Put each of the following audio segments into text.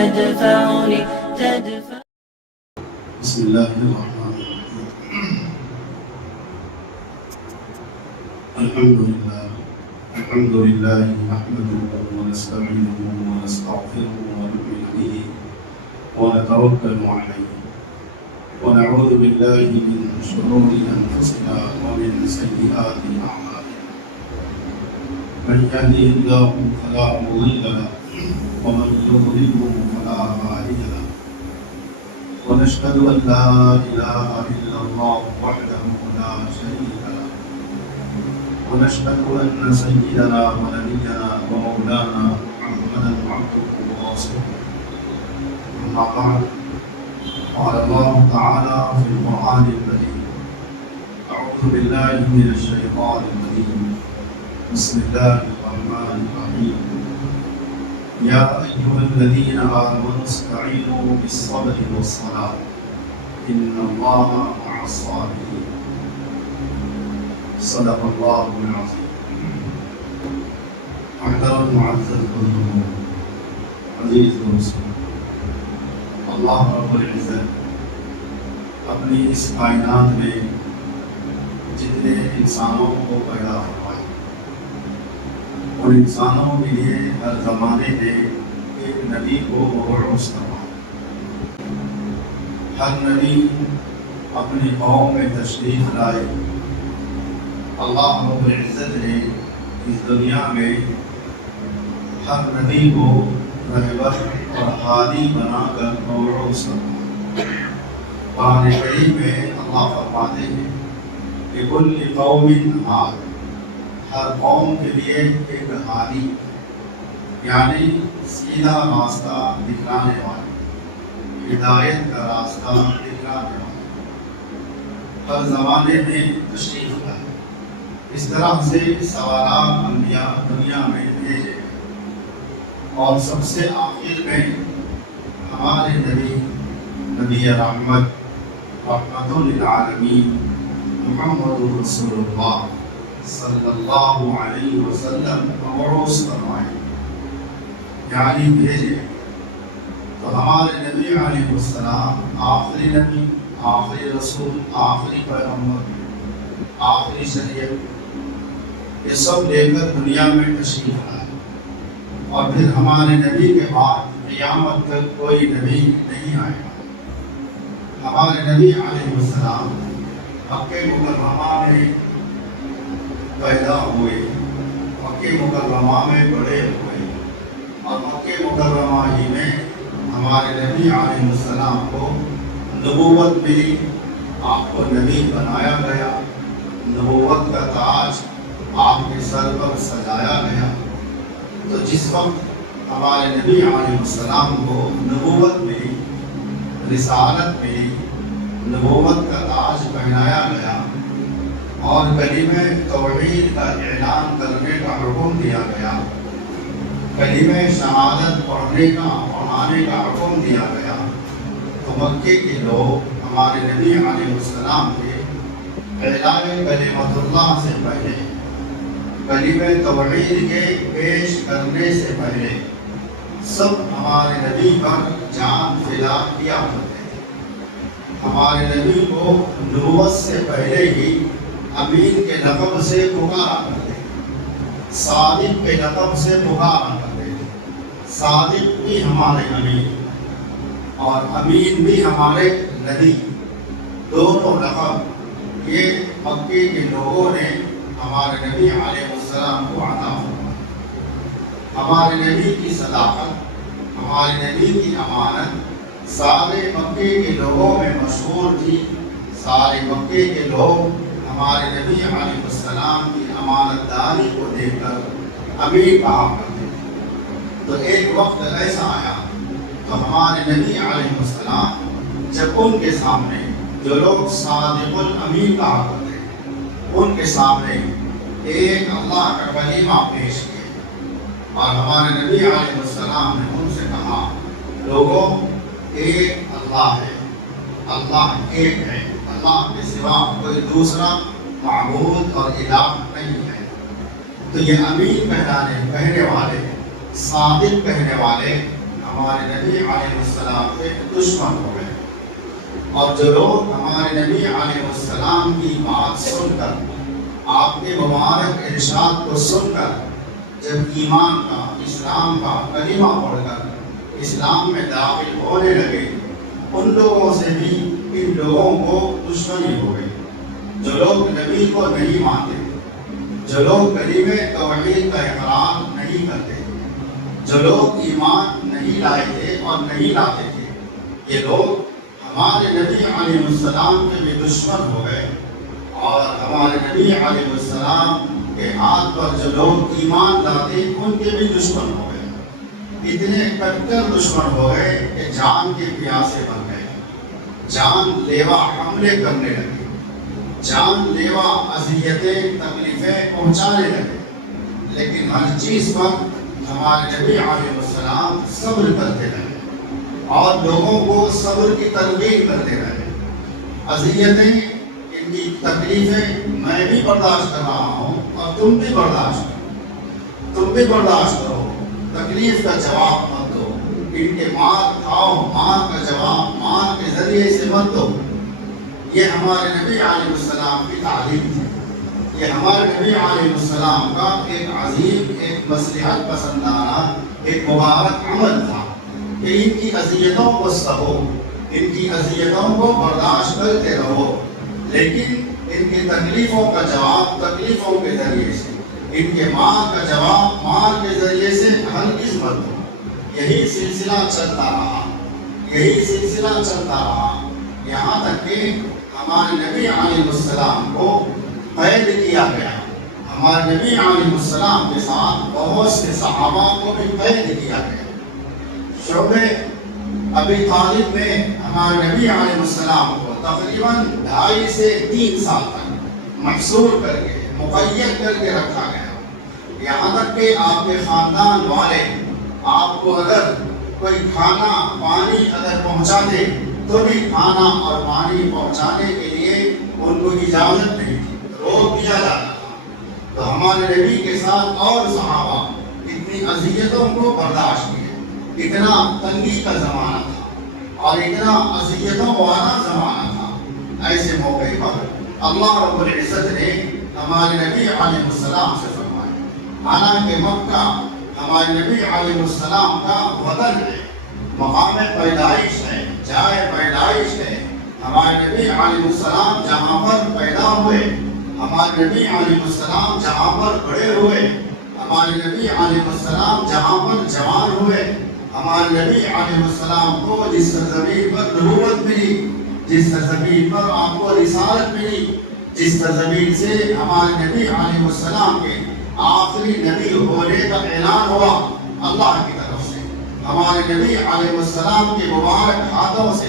تدفعني بسم الله الرحمن الرحيم. الحمد لله نحمده ونستعينه ونستغفره ونؤمن به ونتوكل عليه ونعوذ بالله من شرور انفسنا ومن سيئات اعمالنا. من يهده الله فلا مضل له ومن يضلله فلا هادي له. ونشهد أن لا إله إلا الله وحده لا شريك له. ونشهد أن سيدنا ونبينا ومولانا محمدا عبده ورسوله. أما بعد، قال الله تعالى في القرآن الكريم: أعوذ بالله من الشيطان الرجيم. بسم الله الرحمن الرحيم. يا أيها الذين آمنوا استعينوا بالصبر والصلاة إن الله مع الصابرين. صدق الله العظيم. محترم معزز حضور، عزیز دوستو، اللہ رب العزت اپنی اس کائنات میں جتنے انسانوں کو پیدا فرمائے، اور انسانوں کے لیے ہر زمانے میں ایک نبی کو مبعوث کروایا۔ ہر نبی اپنی قوم میں تشریف لائے۔ اللہ رب العزت نے اس دنیا میں ہر نبی کو رہبر اور ہادی بنا کر مبعوث کروایا۔ قرآن کریم میں اللہ فرماتے ہیں کہ لِكُلِّ قَوْمٍ هَادٍ، ہر قوم کے لیے ایک ہادی، یعنی سیدھا راستہ دکھلانے والے، ہدایت کا راستہ دکھلانے والے، ہر زمانے میں تشریف لائے۔ اس طرح سے سوالات انبیاء دنیا میں بھیجے، اور سب سے آخر میں ہمارے نبی رحمت، رحمت للعالمین محمد رسول اللہ صلی اللہ علیہ وسلم مبعوث فرمائے، یعنی بھیجے۔ تو ہمارے نبی علیہ السلام آخری نبی، آخری رسول، آخری پیغمبر، آخری شریعت، یہ سب لے کر دنیا میں تشریف لائے۔ اور پھر ہمارے نبی کے بعد قیامت تک کوئی نبی نہیں آئے گا۔ ہمارے نبی علیہ السلام مکہ مکرمہ میں پیدا ہوئے، مکہ مکرمہ میں بڑے ہوئے، اور مکہ مکرمہ ہی میں ہمارے نبی علیہ السلام کو نبوت ملی، آپ کو نبی بنایا گیا، نبوت کا تاج آپ کے سر پر سجایا گیا۔ تو جس وقت ہمارے نبی علیہ السلام کو نبوت ملی، رسالت ملی، نبوت کا تاج پہنایا گیا، اور کلمہ توحید کا اعلان کرنے کا حکم دیا گیا، کلمہ شہادت پڑھنے کا پڑھانے کا حکم دیا گیا، تو مکے کے لوگ ہمارے نبی علیہ السلام کے اعلان کلمۃ اللہ سے پہلے، کلمہ توحید کے پیش کرنے سے پہلے سب ہمارے نبی پر جان فدا کیا کرتے تھے۔ ہمارے نبی کو نبوت سے پہلے ہی امین کے لقب سے پکارا کرتے تھے، صادق کے لقب سے پکارا کرتے تھے۔ صادق بھی ہمارے امین اور امین بھی ہمارے نبی، دونوں لقب یہ مکے کے لوگوں نے ہمارے نبی علیہ السلام کو عطا فرمایا۔ ہمارے نبی کی صداقت، ہمارے نبی کی امانت سارے مکے کے لوگوں میں مشہور تھی۔ سارے مکے کے لوگ ہمارے نبی علیہ السلام کی امانت داری کو دیکھ کر امین کہا کرتے تھے۔ تو ایک وقت ایسا آیا تو ہمارے نبی علیہ السلام جب ان کے سامنے جو لوگ صادق الامین کہا کرتے تھے، ان کے سامنے ایک اللہ کا کلمہ پیش کیا، اور ہمارے نبی علیہ السلام نے ان سے کہا: لوگوں، ایک اللہ ہے، اللہ ایک ہے، اللہ کے سوا کوئی دوسرا معبود اور الہ نہیں ہے۔ تو یہ امین کہنے والے، صادق کہنے والے ہمارے نبی علیہ السلام کے دشمن ہو گئے، اور جو لوگ ہمارے نبی علیہ السلام کی بات سن کر، آپ کے مبارک ارشاد کو سن کر جب ایمان کا، اسلام کا کلمہ پڑھ کر اسلام میں داخل ہونے لگے، ان لوگوں سے بھی ان لوگوں کو دشمنی ہو گئی۔ جو لوگ نبی کو نہیں مانتے، جو لوگ کلمہ توحید کا اقرار نہیں کرتے، جو لوگ ایمان نہیں لائے تھے اور نہیں لاتے تھے، یہ لوگ ہمارے نبی علیہ السلام کے بھی دشمن ہو گئے، اور ہمارے نبی علیہ السلام کے ہاتھ پر جو لوگ ایمان لاتے ان کے بھی دشمن ہو گئے۔ اتنے کٹر دشمن ہو گئے کہ جان کے پیاسے بن گئے، جان لیوا حملے کرنے لگے، جان لیوا اذیتیں تکلیفیں پہنچانے لگے، لیکن ہر چیز پر ہمارے نبی علیہ السلام صبر کرتے رہے اور لوگوں کو صبر کی ترغیب کرتے رہے۔ اذیتیں، ان کی تکلیفیں میں بھی برداشت کر رہا ہوں اور تم بھی برداشت کرو، تم بھی برداشت کرو، تکلیف کا جواب مت دو، ان کے مار کھاؤ، مار کا جواب مار کے ذریعے سے مت دو۔ یہ ہمارے نبی علیہ السلام کی تعلیم تھی، یہ ہمارے نبی علیہ السلام کا ایک عظیم، ایک مصلحت پسندانہ، ایک مبارک عمل تھا کہ ان کی اذیتوں کو سہو، ان کی اذیتوں کو برداشت کرتے رہو، لیکن ان کی تکلیفوں کا جواب تکلیفوں کے ذریعے سے، ان کے مار کا جواب مار کے ذریعے سے ہرگز مت دو۔ یہی سلسلہ چلتا رہا، یہی سلسلہ چلتا رہا، یہاں تک کہ ہمارے نبی علیہ السلام کو قید کیا گیا۔ ہمارے نبی علیہ السلام کے ساتھ بہت سے صحابہ کو بھی قید کیا گیا۔ شعبہ ابی طالب میں ہمارے نبی علیہ السلام کو تقریباً 2.5 سے 3 سال تک محصور کر کے، مقید کر کے رکھا گیا، یہاں تک کہ آپ کے خاندان والے آپ کو اگر کوئی کھانا پانی اگر پہنچا دے تو بھی کھانا اور پانی پہنچانے کے لیے ان کو اجازت نہیں تھی، روک دیا جاتا تھا۔ تو ہمارے نبی کے ساتھ اور صحابہ اتنی اذیتوں کو برداشت کیے، اتنا تنگی کا زمانہ تھا اور اتنا اذیتوں والا زمانہ تھا۔ ایسے موقع پر اللہ رب العزت نے ہمارے نبی علیہ السلام سے فرمایا، حالانکہ مکہ ہمارے نبی علیہ السلام کا وطن ہے، مقام پیدائش ہے، جائے پیدائش ہے، ہمارے نبی علیہ السلام جہاں پر پیدا ہوئے، ہمارے نبی علیہ السلام جہاں پر بڑے ہوئے، ہمارے نبی علیہ السلام جہاں پر جوان ہوئے، ہمارے نبی علیہ السلام کو جس سرزمین پر نبوت ملی، جس سرزمین پر آپ کو رسالت ملی، جس سرزمین سے ہمارے نبی علیہ السلام کے آخری نبی ہونے کا اعلان ہوا اللہ کی طرف سے، ہمارے نبی علیہ السلام کے مبارک ہاتھوں سے،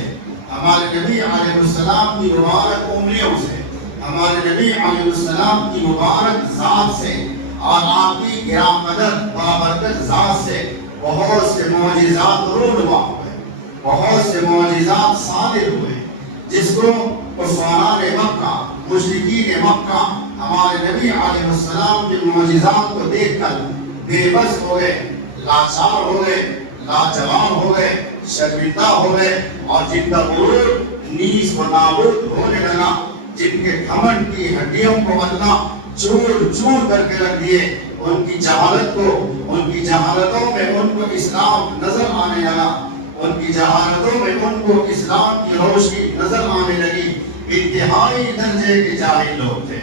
ہمارے نبی علیہ السلام کی مبارک انگلیوں سے، ہمارے نبی علیہ السلام کی مبارک ذات سے اور آپ کی گرام قدر بابرکت ذات سے بہت سے معجزات رونما ہوئے، بہت سے معجزات صادر ہوئے، جس کو کفاران مکہ، مشرکین مکہ ہمارے نبی علیہ السلام کے معجزات کو دیکھ کر بے بس ہو گئے، لاچار ہو گئے، لاجواب ہو گئے، شرمندہ ہو گئے، اور جن کا غرور نیز و نابود ہونے لگا، جن کے گھمنڈ کی ہڈیوں کو اللہ چور چور کر کے رکھ دیے، ان کی جہالت کو، ان کی جہالتوں میں ان کو اسلام نظر آنے لگا، ان کی جہالتوں میں ان کو اسلام کی روشنی نظر آنے لگی۔ انتہائی درجے کے جاہل لوگ تھے،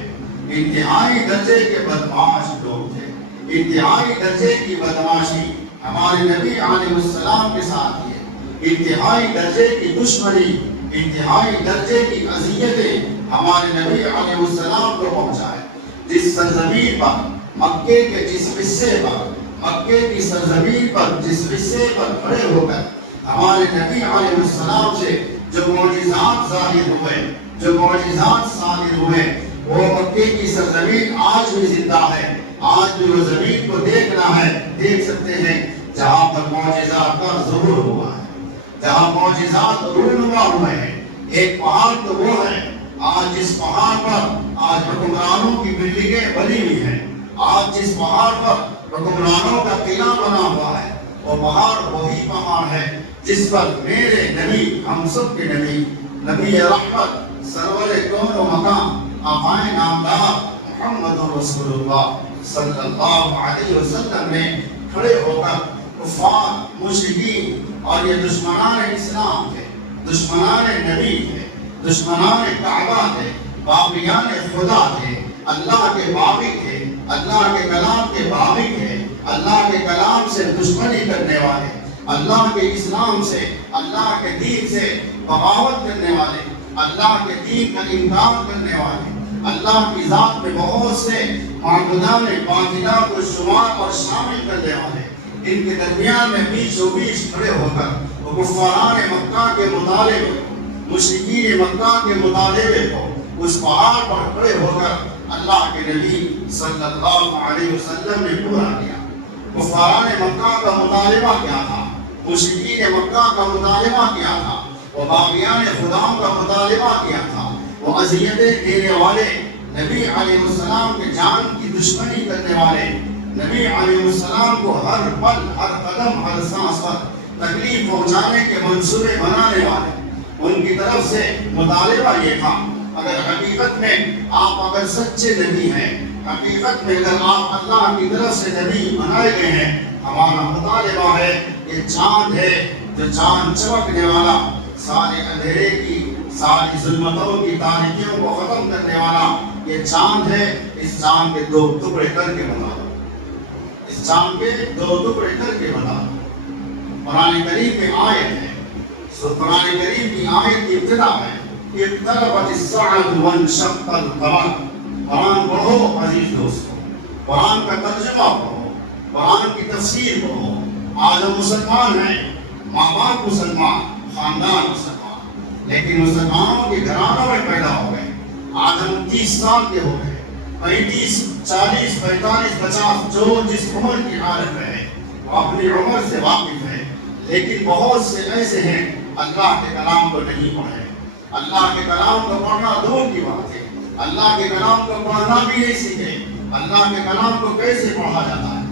انتہائی درجے کے بدمعاش لوگ تھے، انتہائی درجے کی بدمعاشی ہمارے نبی علیہ السلام کے ساتھ ہے، انتہائی درجے کی دشمنی، انتہائی درجے کی اذیتیں ہمارے نبی علیہ السلام کو پہنچائے۔ جس سرزمین پر، مکے کے جس حصے پر، مکے کی سرزمین پر جس حصے پر کھڑے ہو کر ہمارے نبی علیہ السلام سے جو معجزات ظاہر ہوئے، جو معجزات صادر ہوئے، وہ مکے کی سرزمین آج بھی زندہ ہے۔ آج بھی وہ زمین کو دیکھنا ہے، دیکھ سکتے ہیں، جہاں پر معجزات کا ظہور ہوا ہے، جہاں معجزات رونما ہوئے ہیں۔ ایک پہاڑ تو وہ ہے، آج جس پہاڑ پر آج حکمرانوں کی بلڈنگیں بنی ہوئی ہیں، آج جس پہاڑ پر حکمرانوں کا قلعہ بنا ہوا ہے، وہ پہاڑ وہی پہاڑ ہے جس پر میرے نبی، ہم سب کے نبی، نبی رحمت، سرور کون و مقام، آقائے نامدار محمد رسول اللہ صلی اللہ علیہ وسلم نے کھڑے ہو کر کفار، مشرکین اور یہ دشمنان اسلام تھے، دشمنان نبی تھے، دشمنان کعبہ تھے، باغیان خدا تھے، اللہ کے باغی تھے، اللہ کے کلام کے باغی تھے، اللہ کے کلام سے دشمنی کرنے والے، اللہ کے اسلام سے، اللہ کے دین سے بغاوت کرنے والے، اللہ کے دین کا انکار کرنے والے، اللہ کی ذات میں بہت سے معبودان باطلہ کو شمار اور شامل کرنے والے، ان کے درمیان میں بیچوں بیچ کھڑے ہو کر وہ کفاران مکہ کے مطالبے، مشرکین مکہ کے مطالبے کو اس پہاڑ پر کھڑے ہو کر اللہ کے نبی صلی اللہ علیہ وسلم نے پورا کیا۔ کفاران مکہ کا مطالبہ کیا تھا؟ مشرکین مکہ کا مطالبہ کیا تھا؟ وہ باغیان خداؤں کا مطالبہ کیا تھا؟ وہ اذیتیں دینے والے، نبی علیہ السلام کے جان کی دشمنی کرنے والے، نبی علیہ السلام کو ہر پل، ہر قدم، ہر سانس پر تکلیف پہنچانے کے منصوبے بنانے والے، ان کی طرف سے مطالبہ یہ تھا، اگر حقیقت میں آپ اگر سچے نبی ہیں، حقیقت میں اگر آپ اللہ کی طرف سے نبی بنائے گئے ہیں، ہمارا مطالبہ ہے یہ چاند ہے جو چاند چمکنے والا، سارے اندھیرے کی، ساری ظلمتوں کی تاریکیوں کو ختم کرنے والا یہ چاند ہے، اس چاند کے دو ٹکڑے کر کے بنا دو، اس چاند کے دو ٹکڑے کر کے بنا دو۔ قرآن کریم میں آیت ہے، سو قرآن کریم کی آیت کی ابتدا ہے اقتربت الساعة وانشق القمر۔ قرآن پڑھو عزیز دوستو، قرآن کا ترجمہ پڑھو، قرآن کی تفسیر پڑھو۔ آج ہم مسلمان ہیں، ماں باپ مسلمان، خاندان مسلمان، لیکن مسلمانوں کے گھرانوں میں پیدا ہو گئے۔ آج ہم 30 سال کے ہو گئے، 35، 40، 45، 50، جو جس عمر کی حالت میں ہے وہ اپنی عمر سے واقف ہے، لیکن بہت سے ایسے ہیں اللہ کے کلام کو نہیں پڑھے، اللہ کے کلام کو پڑھنا دور کی بات ہے، اللہ کے کلام کو پڑھنا بھی نہیں سیکھے۔ اللہ کے کلام کو کیسے پڑھا جاتا ہے؟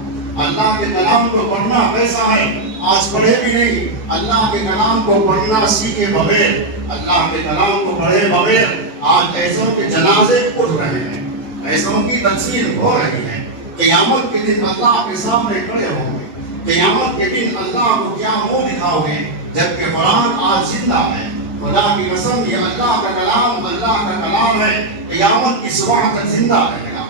اللہ کے کلام کو پڑھنا کیسا ہے؟ آج پڑھے بھی نہیں، اللہ کے کلام کو پڑھنا سیکھے بغیر، اللہ کے کلام کو پڑھے بغیر آج ایسوں کے جنازے اٹھ رہے ہیں، ایسوں کی تدفین ہو رہی ہے۔ قیامت کے دن اللہ کے سامنے کھڑے ہوں گے، قیامت کے دن اللہ کو کیا منہ دکھاؤ گے جبکہ قرآن آج زندہ ہے۔ خدا کی قسم یہ اللہ کا کلام، اللہ کا کلام ہے، قیامت کی صبح تک زندہ رہے گا،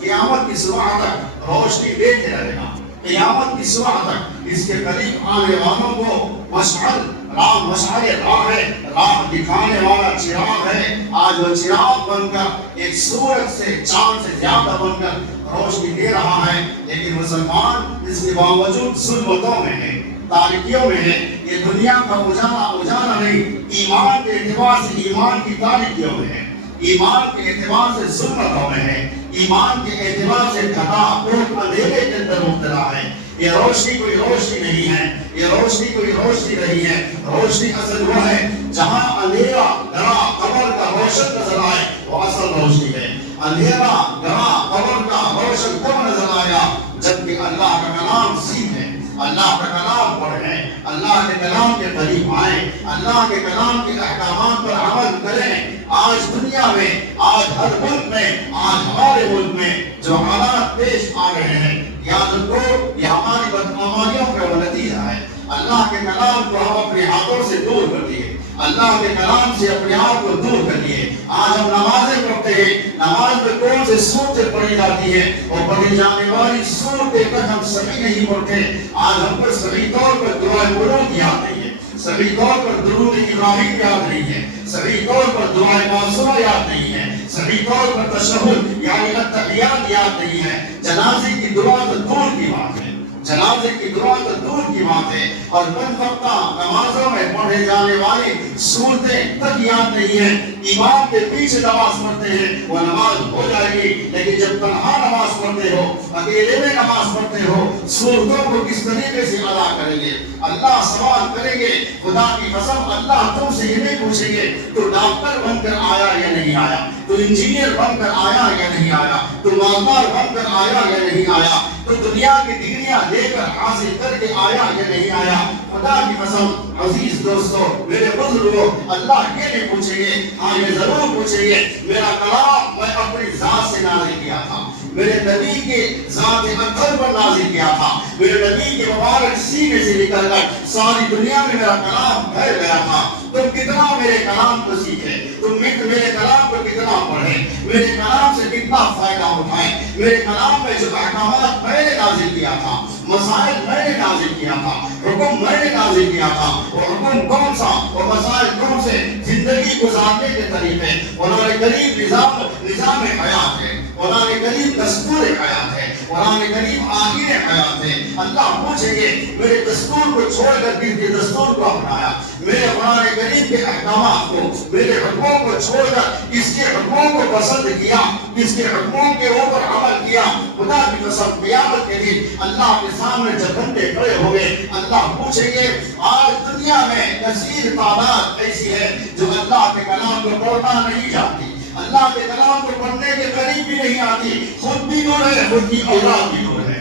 قیامت کی صبح تک روشنی دیتے رہے گا، قیامت کی صبح تک اس کے قریب آنے والوں کو مشعل راہ ہے، راہ دکھانے والا چراغ ہے۔ آج وہ چراغ بن کر ایک سورج سے، چاند سے زیادہ بن کر روشنی دے رہا ہے، لیکن مسلمان اس کے باوجود ظلمتوں میں ہے، تاریکیوں میں ہے۔ یہ دنیا کا اجالا نہیں، ایمان کے اعتبار سے ایمان کی تاریکیوں میں ہے، ایمان کے اعتبار سے ظلمتوں میں ہے، ایمان کے اعتبار سے اندھیرے کے اندر مبتلا ہے۔ یہ روشنی کوئی روشنی نہیں ہے، یہ روشنی کوئی روشنی نہیں ہے۔ روشنی اصل وہ ہے جہاں اندھیرا گہرا قبر کا روشن نظر آئے، وہ اصل روشنی ہے۔ اندھیرا گہرا قبر کا روشن کب نظر آیا؟ جبکہ اللہ کا کلام سیکھیں، اللہ کا کلام پڑھیں، اللہ کے کلام کے قریب آئیں، اللہ کے کلام کے احکامات پر عمل کریں۔ آج دنیا میں، آج ہر ملک میں، آج ہمارے ملک میں جو حالات پیش آ رہے ہیں، یاد رکھو یہ ہماری بدعمالیوں کا نتیجہ ہے۔ اللہ کے کلام کو ہم اپنے ہاتھوں سے دور کر دیے، اللہ کے کلام سے اپنے آپ کو دور کر دیے۔ آج ہم نمازیں پڑھتے ہیں، نماز میں کون سے صورتیں پڑھی جاتی ہیں، اور پڑھی جانے والی صورتیں تک ہم صحیح نہیں پڑھتے۔ آج ہم پر صحیح طور پر دعائے قنوت یاد نہیں ہے، صحیح طور پر درود ابراہیم یاد نہیں ہے، صحیح طور پر دعائے معصومہ یاد نہیں ہے، صحیح طور پر تشہد یعنی التحیات یاد نہیں ہے۔ جنازے کی دعا تو دور کی بات ہے، جنازے کی دعا تو دور کی بات ہے، اور بند وقتہ نمازوں میں پڑھے جانے والی صورتیں تک یاد نہیں ہیں۔ امام کے پیچھے نماز پڑھتے ہیں، وہ نماز ہو جائے گی، لیکن جب تنہا نماز پڑھتے ہو اکیلے میں نماز پڑھتے ہو صورتوں کو کس طریقے سے ادا کریں گے؟ اللہ سوال کریں گے، خدا کی قسم اللہ تم سے یہ نہیں پوچھیں گے تو ڈاکٹر بن کر آیا یا نہیں آیا، تو انجینئر بن کر آیا یا نہیں آیا، تو مالدار بن کر آیا یا نہیں آیا، تو دنیا کی ڈگریاں لے کر حاصل کر کے آیا یا نہیں آیا۔ خدا کی قسم عزیز دوستو میرے بزرگوں، اللہ یہ نہیں پوچھیں گے، ہاں یہ ضرور پوچھیں گے میرا کلام میں اپنی ذات سے نازل کیا تھا، میرے نبی کے ذات اکبر پر نازل کیا تھا، میرے نبی کے مبارک سینے سے نکل کر ساری دنیا میں میرا کلام پھیل گیا تھا، تم کتنا میرے کلام کو سیکھے، تم میرے کلام کو کتنا پڑھیں، میرے کلام سے کتنا فائدہ اٹھائیں، میرے کلام میں جو احکامات میں نے نازل کیا تھا، مسائل میں نے نازل کیا تھا، حکم میں نے نازل کیا تھا، اور حکم کون سا اور مسائل کون سے؟ زندگی گزارنے کے طریقے، قرآن کریم نظام حیات ہے، قرآن کریم دستور حیات ہے، قرآن کریم آئین حیات ہے۔ اللہ پوچھیں گے میرے دستور کو چھوڑ کر کس کے دستور کو اپنایا، میرے قرآن کریم کے احکامات کو، میرے حکموں کو چھوڑ کر اس کے حکموں کو پسند کیا، اس کے حکموں کے اوپر عمل کیا۔ خدا کی قسم قیامت کے دن اللہ کے سامنے جب بندے کھڑے ہوں گے اللہ پوچھیں گے آج دنیا میں کثیر تعداد ایسی ہے جو اللہ کے کلام کو پڑھنا نہیں جانتی، اللہ کے کلام کو پڑھنے کے قریب بھی نہیں آتی، خود بھی دور ہے، خود کی اولاد بھی دور ہے،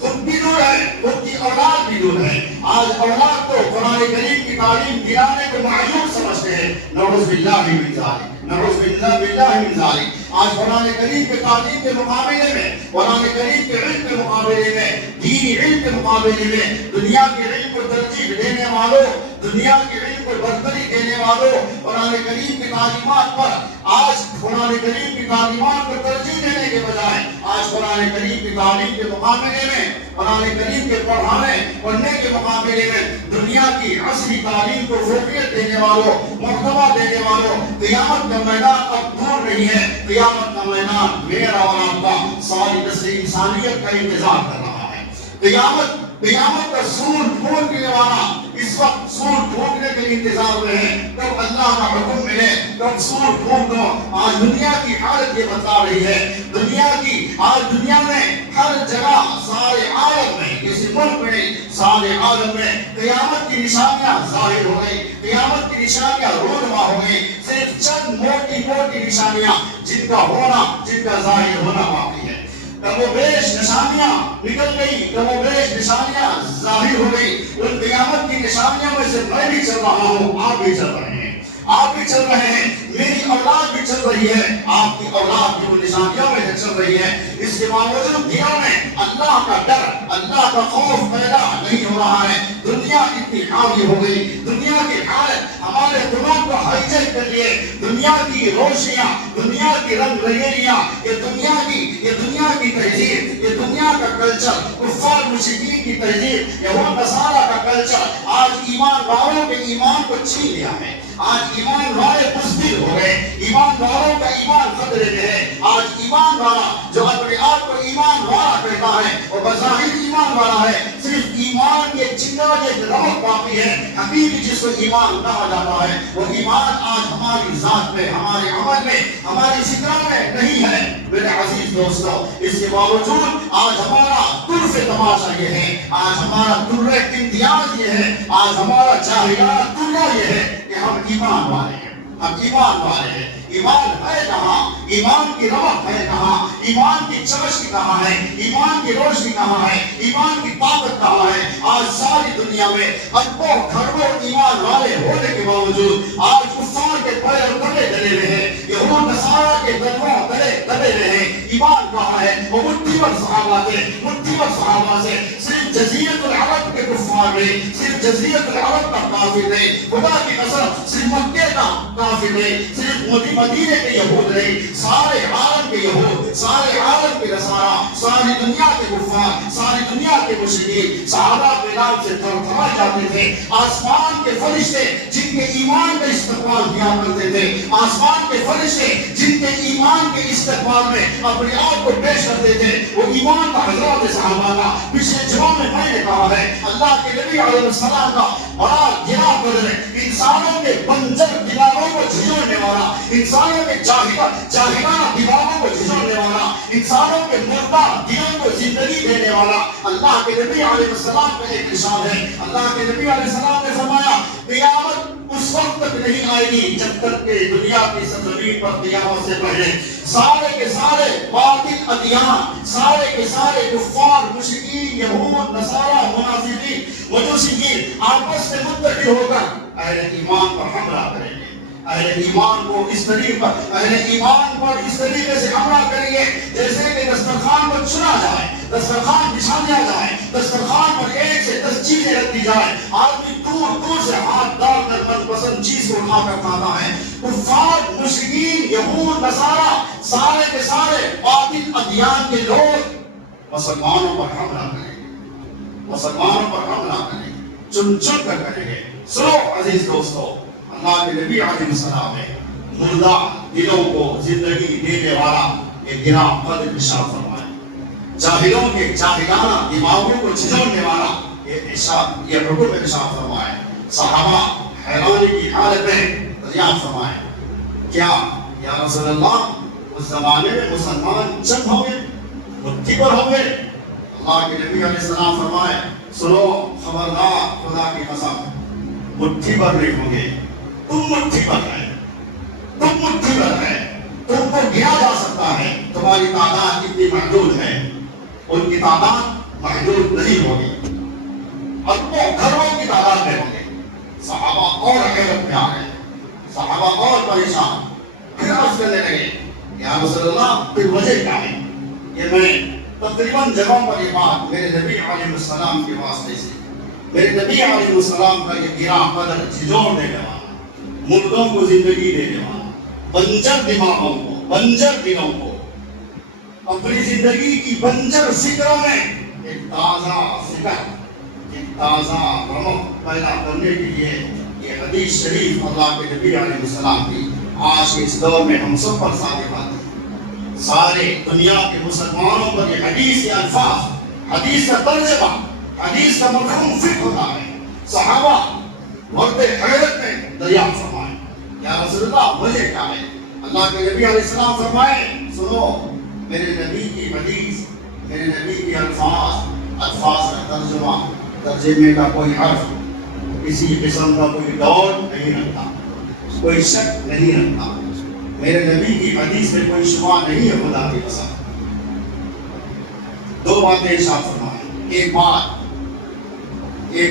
خود بھی دور ہے، خود کی اولاد بھی دور ہے۔ آج اولاد کو قرآن کریم کی تعلیم دلانے کو معیوب سمجھتے ہیں، نعوذ باللہ من ذالک، نعوذ باللہ من ذالک۔ آج قرآن کریم کے تعلیم کے مقابلے میں، قرآن کریم کے علم کے مقابلے میں، دینی علم کے مقابلے میں دنیا کے علم کو ترجیح دینے والوں، دنیا کے علم کو برتری دینے والوں قرآن کریم کی تعلیمات پر آج قرآن کریم کی تعلیمات کو ترجیح دینے کے بجائے آج قرآن کریم کی تعلیم کے مقابلے میں، قرآن کریم کے پڑھنے کے مقابلے میں دنیا کی عصری تعلیم کو فوقیت دینے والوں، مرتبہ دینے والوں، قیامت کا میدان اب دور نہیں ہے، قیامت کا میدان میرا اور آپ کا ساری نسل انسانیت کا انتظار کر رہا ہے۔ قیامت کا سور ڈھونڈنے والا اس وقت سور ڈھونڈنے کے انتظار میں ہے، کب اللہ کا حکم ملے، کب سور ڈھونڈ دو۔ آج دنیا کی حالت یہ بتا رہی ہے، آج دنیا میں ہر جگہ سارے عالم میں، کسی ملک میں نہیں، سارے عالم میں قیامت کی نشانیاں ظاہر ہو گئی، قیامت کی نشانیاں رونما ہو گئی، صرف چند موٹی موٹی نشانیاں جن کا ظاہر ہونا باقی ہے۔ کم و بیش نشانیاں نکل گئی، کم و بیش نشانیاں ظاہر ہو گئی، ان قیامت کی نشانیوں میں سے میں بھی چل رہا ہوں، آپ بھی چل رہے ہیں، آپ بھی چل رہے ہیں، میری اولاد بھی چل رہی ہے، آپ کی اولاد بھی ان نشانیوں میں سے چل رہی ہے۔ اس کے باوجود دنیا میں اللہ کا ڈر، اللہ کا خوف پیدا نہیں ہو رہا ہے۔ دنیا اتنی حاوی ہو گئی، دنیا کی حالت ہمارے دلوں کو ہائی جیک کر لیے، دنیا کی روشنیاں، دنیا کی رنگ رنگیلیاں، یہ دنیا کی تہذیب، یہ دنیا کا کلچر، کفار مشرکین کی تہذیب، یہود نصارہ کا کلچر آج ایمان والوں کے ایمان کو چھین لیا ہے۔ آج ایمان والے بزدل ہو گئے، ایمان والوں کا ایمان خطرے میں ہے۔ آج ایمان والا جو اپنے آپ کو ایمان والا کہتا ہے اور بظاہر ایمان والا ہے، صرف ایمان کے چنگاڑے کی رمق باقی ہے۔ حقیقی جس کو ایمان کہا جاتا ہے وہ ایمان آج ہماری ذات میں، ہمارے عمل میں، ہماری فکر میں نہیں ہے۔ میرے عزیز دوستو، اس کے باوجود آج ہمارا طرف تماشا یہ ہے، آج ہمارا طرف امتیاز یہ ہے، آج ہمارا جاہلانہ طرح یہ ہے کہ ہم ایمان والے ہیں، ہم ایمان والے ہیں۔ ایمان ہے کہاں؟ ایمان کی رمق ہے کہاں؟ ایمان کی چمک کہاں ہے؟ ایمان کی روشنی کہاں ہے؟ ایمان کی طاقت کہاں ہے؟ آج ساری دنیا میں اربوں کھربوں ایمان والے ہونے کے باوجود آج کفار کے پیر دبے ڈلے ہوئے ہیں، یہود نصارہ کے قدموں تلے دبے ہوئے ہیں۔ ایمان کہاں ہے؟ وہ مٹھی بھر صحابہ سے صرف جزیرۃ العرب کے کفار نہیں، صرف جزیرۃ العرب کا کافر نہیں، خدا کی قسم صرف مکے کا کافر نہیں، صرف مدینے کے یہود نہیں، سارے عالم کے یہود، سارے عالم کے نصارہ، ساری دنیا کے کفار، ساری دنیا کے مشرکین صحابہ کے نام سے تھرتھرا جاتے تھے۔ آسمان کے فرشتے جن کے ایمان کا استقبال کیا کرتے تھے، آسمان کے فرشتے جن کے ایمان کے استقبال میں اپنے آپ کو پیش کرتے تھے، وہ ایمان کا حضرات صحابہ کا پچھلے جمعہ میں نے کہا ہے، اللہ کے نبی علیہ السلام کا بڑا گرا قدر ہے، انسانوں کے بنجر دماغوں کو جھنجھوڑنے والا، انسانوں کے جاہلانہ دماغوں کو جھنجھوڑنے والا، انسانوں کے مردہ دلوں کو زندگی دینے والا اللہ کے نبی علیہ السلام کا ایک ارشاد ہے۔ اللہ کے نبی علیہ السلام نے فرمایا قیامت اس وقت تک نہیں آئے گی جب تک کہ دنیا کی سرزمین پر قیامت سے پہلے سارے کے سارے باطل ادیان، سارے کے سارے کفار، مشرکین، یہود، نصارہ، منافقین، مجوسیین آپس میں متحد ہو کر اہل ایمان پر حملہ کریں گے، اہل ایمان کو اس طریقے اہل ایمان پر اس طریقے سے حملہ کریں گے جیسے کہ دسترخوان کو چنا جائے، دسترخوان بچھا دیا جائے، دسترخوان پر 1 سے 10 چیزیں رکھ دی جائے، آدمی دور دور سے ہاتھ ڈال کر من پسند چیز کو اٹھا کر کھاتا ہے۔ کفار، مشرکین، یہود، نصارہ، سارے کے سارے باطل ادیان کے لوگ مسلمانوں پر حملہ کریں گے، مسلمانوں پر حملہ کریں گے، چن چن کر کریں گے۔ سنو عزیز دوستو، اللہ کے نبی علیہ السلام ہے مردہ دلوں کو زندگی دینے والا ایک گراں قدر ارشاد فرمائے، جاہلوں کے جاہلانہ دماغوں کو جھنجھوڑنے والا یہ حکم ارشاد فرمائے۔ صحابہ حیرانی کی حالت میں دریافت فرمائے، کیا یا رسول اللہ اس زمانے میں مسلمان چند ہوں گے، مٹھی پر ہوں گے؟ اللہ کے نبی علیہ السلام فرمائے سنو خبردار، خدا کی قسم مٹھی پر نہیں ہوں گے، تم مٹھی پر ہے، تم مٹھی پر ہے، تم کو گنا جا سکتا ہے، تمہاری تعداد کتنی محدود ہے، ان کی تعداد محدود نہیں ہوگی، اربوں گھروں کی تعداد میں ہوں گے۔ صحابہ اور حیرت میں آ گئے، صحابہ اور پریشان، پھر عرض کرنے لگے یا رسول اللہ پھر وجہ کیا ہے؟ یہ میں تقریباً جگہوں پر یہ بات میرے نبی علیہ السلام کے واسطے سے، میرے نبی علیہ السلام کا یہ گراں قدر جھنجھوڑ دینے والا، مردوں کو زندگی دینے والا، بنجر دماغوں کو، بنجر دلوں کو اپنی زندگی کی بنجر فکروں میں ایک تازہ فکر، ایک تازہ رونق پیدا کرنے کے لیے یہ حدیث شریف اللہ کے نبی علیہ السلام کی آج کے اس دور میں ہم سب پر صادقات ہے۔ سارے دنیا کے مسلمانوں پر یہ حدیث کے الفاظ، حدیث کا ترجمہ، حدیث کا مفہوم فٹ ہوتا ہے۔ صحابہ وقت حیرت میں دریافت فرمائے یا رسول اللہ وجہ کیا ہے؟ اللہ کے نبی علیہ السلام فرمائے سنو میرے نبی کی حدیث، میرے نبی کی الفاظ کا ترجمہ، ترجمے کا کوئی حرف کسی قسم کا کوئی دور نہیں رکھتا، کوئی شک نہیں رکھتا، میرے نبی کی حدیث میں کوئی شبہ نہیں ہے۔ خدا کی قسم دو باتیں ارشاد فرمائیں، ایک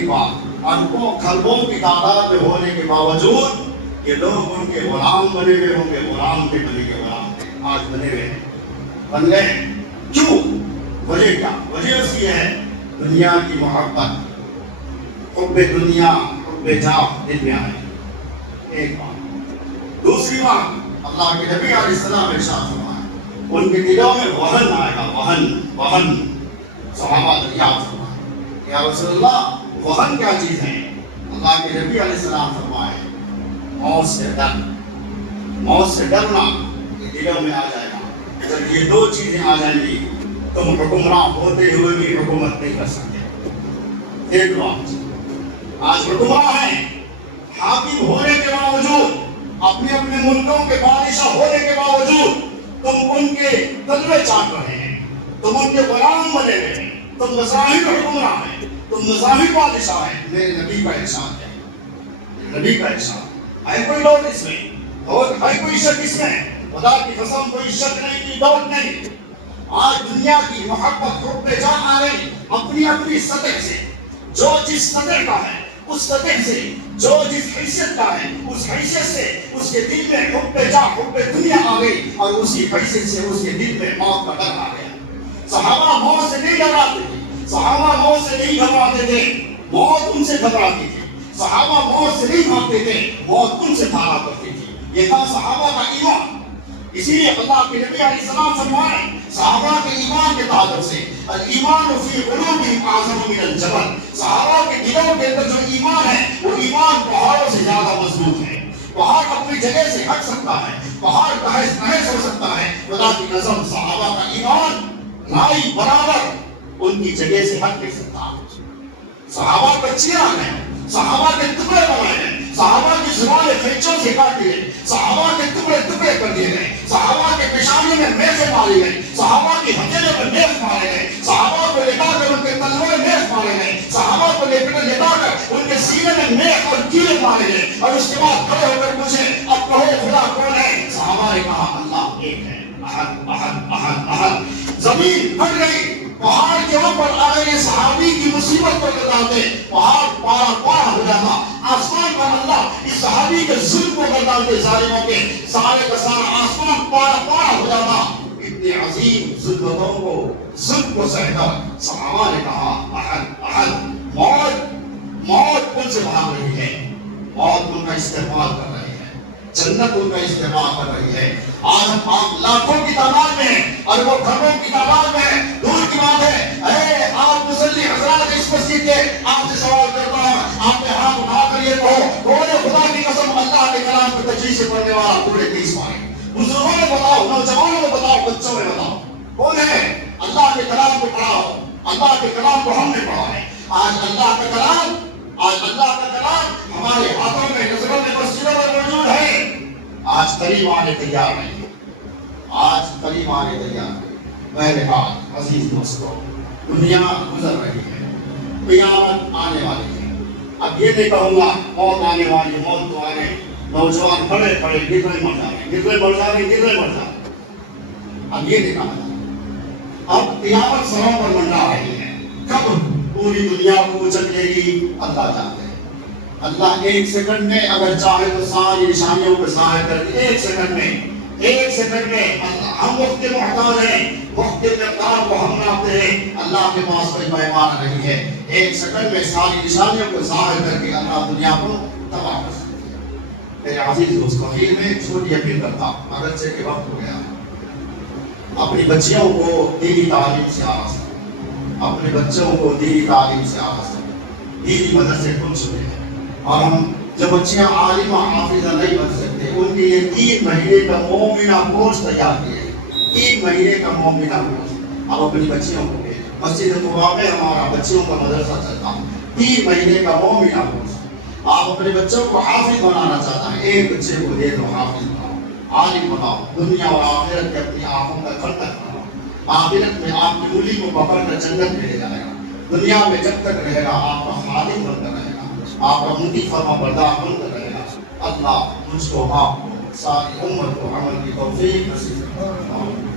بات اربوں کھربوں کی تعداد میں ہونے کے باوجود یہ لوگ ان کے غلام بنے ہوئے ہوں گے، غلام کے بنے کے غلام آج بنے ہوئے ہیں، بن گئے۔ کیوں؟ وجہ کیا؟ وجہ اس کی ہے دنیا کی محبت، حب دنیا، حب جاہ دل میں آئے، ایک بات۔ دوسری بات اللہ کے نبی علیہ السلام ارشاد فرمائے ان کے دلوں میں وہن آئے گا، وہن۔ صحابہ دریافت فرمائے یا رسول اللہ وہن کیا چیز ہے؟ اللہ کے نبی علیہ السلام فرمائے موت سے ڈر، موت سے ڈرنا یہ دلوں میں آ جائے گا۔ جب یہ دو چیزیں آ جائیں گی تم حکمراں ہوتے ہوئے بھی حکومت نہیں کر سکتے۔ ایک بات، آج حکمراں ہیں، حاکم ہونے کے باوجود، اپنے اپنے ملکوں کے بادشاہ ہونے کے باوجود تم ان کے تلوے چاٹ رہے ہیں، تم ان کے غلام بنے ہوئے ہیں، تم مظاہر حکمراں ہیں، تم مظاہر بادشاہ ہیں۔ میرے نبی کا ارشاد ہے، نبی کا ارشاد ہے، کوئی ڈوٹ اس میں، اور ہے کوئی شک اس میں؟ خدا کی قسم کوئی شک نہیں کی ڈوٹ نہیں۔ آج دنیا کی محبت حب جاہ آ رہی اپنی اپنی سطح سے، جو جس سطح کا ہے اس سطح سے، جو جس حیثیت کا ہے اس حیثیت سے اس کے دل میں حب جاہ، حب دنیا آ گئی، اور اسی حیثیت سے اس کے دل میں موت کا ڈر آ گیا۔ صحابہ موت سے نہیں ڈراتے تھے، صحابہ موت سے نہیں گھبراتے تھے، موت ان سے گھبراتی تھی۔ صحابہ موت سے نہیں بھاگتے تھے، موت ان سے بھاگا کرتی تھی۔ یہ تھا صحابہ کا ایمان۔ اسی لیے اللہ کے نبی علیہ السلام فرمائے صحابہ کے ایمان کے تعلق سے الایمان فی قلوبہم اعظم من الجبل، صحابہ کے دلوں کے اندر جو ایمان ہے وہ ایمان پہاڑوں سے زیادہ مضبوط ہے۔ پہاڑ اپنی جگہ سے ہٹ سکتا ہے، پہاڑ تہس نہس ہو سکتا ہے، خدا کی قسم صحابہ کا ایمان لائی برابر ان کی جگہ سے ہٹ نہیں سکتا۔ صحابہ کا چراغ ہے، صحابہ کے ٹکڑے بنائے گئے، صحابہ کی زبانیں پھینچوں سے کاٹ دی گئی، صحابہ کے ٹکڑے ٹکڑے کر دیے گئے، صحابہ کے پیشانیوں میں میخیں ماری گئی، صحابہ کی ہتھیلیوں میں میخ مارے گئے، صحابہ کو لٹا کر ان کے تلوے میں میخ مارے گئے، صحابہ کو لٹا کر ان کے سینے میں میخ اور کیڑے مارے گئے، اور اس کے بعد کھڑے ہو کر پوچھے اب کہو خدا کون ہے؟ صحابہ نے کہا اللہ ایک ہے، احد احد احد احد۔ زمین پھٹ گئی، پہاڑ کے اوپر آ گئے صحابی کی مصیبت کو گرداتے، پہاڑ پارا پارا ہو جاتا، آسمان پر اللہ اس صحابی کے ظلم کو گرداتے، ظالموں کے سارے کا سارا آسمان پارا پارا ہو جاتا۔ اتنے عظیم ظلمتوں کو ظلم کو سہ کر صحابہ نے کہا احد احد۔ موت ان سے بھاگ رہی ہے، موت ان کا استعمال کر رہی ہے، جنت ان کا استعمال کر رہی ہے۔ آج ہم آپ لاکھوں کی تعداد میں، اربوں کروڑوں کی تعداد میں، دور کی بات ہے، اے آپ مصلی حضرات اس مسجد کے، آپ سے سوال کرتا ہوں، آپ نے ہاتھ اٹھا کر یہ کہو بولے خدا کی قسم اللہ کے کلام کو تجوید سے پڑھنے والا پورے 30 ماہ، بزرگوں میں بتاؤ، نوجوانوں میں بتاؤ، بچوں میں بتاؤ، کون ہے اللہ کے کلام کو پڑھا ہو؟ اللہ کے کلام کو ہم نے پڑھا ہے۔ آج اللہ کا کلام ہمارے ہاتھوں میں، نظروں میں، مسجدوں میں موجود ہے، آج قریب آنے تیار نہیں، آج قریب آنے تیار نہیں۔ بہرحال عزیز دوستو، دنیا گزر رہی ہے، قیامت آنے والی ہے۔ اب یہ نہیں کہوں گا موت آنے والی، موت تو آنے، نوجوان کھڑے کھڑے گرے مر جا رہے، اب یہ نہیں کہا جا، اب قیامت سروں پر منڈا رہی ہے، کب پوری دنیا کو اچک لے گی اللہ جانتے ہیں۔ اللہ ایک سیکنڈ میں اگر چاہے تو ساری نشانیوں کو ظاہر کر کے ایک سیکنڈ میں ہم وقت کے محتاج ہیں، وقت کے مقدار کو ہم ناپتے ہیں، اللہ کے پاس کوئی پیمانہ نہیں ہے، ایک سیکنڈ میں ساری نشانیوں کو ظاہر کر کے اللہ دنیا کو تباہ کر سکتے ہیں۔ میرے عزیز دوستو، آخر میں ایک چھوٹی اپیل کرتا ہوں، اگرچہ کہ وقت ہو گیا، اپنی بچیوں کو دینی تعلیم سے آغاز کریں، اپنے بچوں کو دینی تعلیم سے آغاز کریں، دینی مدرسے کھل چکے ہیں، اور ہم جو بچیاں عالمہ حافظہ نہیں بن سکتے ان کے لیے 3 مہینے کا مومنہ کورس تیار کیا ہے، 3 مہینے کا مومنہ کورس۔ اب اپنی بچیوں کو مسجد قباء میں ہمارا بچیوں کا مدرسہ چلتا ہے، 3 مہینے کا مومنہ کورس۔ آپ اپنے بچوں کو حافظ بنانا چاہتا ہے، ایک بچے کو دے دو حافظ بناؤ، عالم بناؤ، دنیا اور آخرت کے اپنی آنکھوں کا ٹھنڈک بناؤ، آخرت میں آپ کی انگلی کو پکڑ کر جنت میں لے جائے گا، دنیا میں جب تک رہے گا آپ کا خادم بن کر رہے گا، آپ کا مطیع فرما بردار بن کر رہے گا۔ اللہ مجھ کو آپ کو ساری امت کو عمل کی توفیق نصیب فرمائے۔